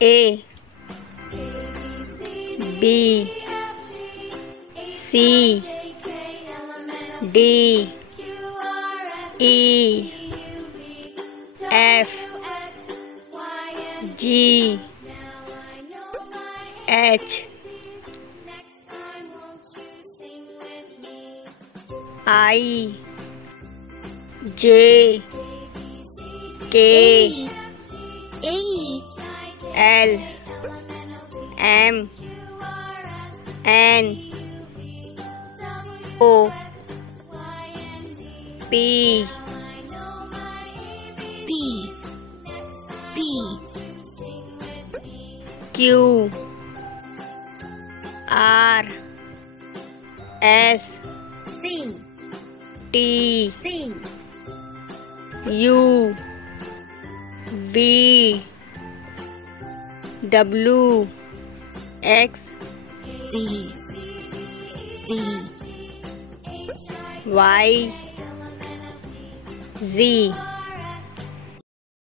A B C D E F G H I J K L M N O P Q R S T U V W X Y Z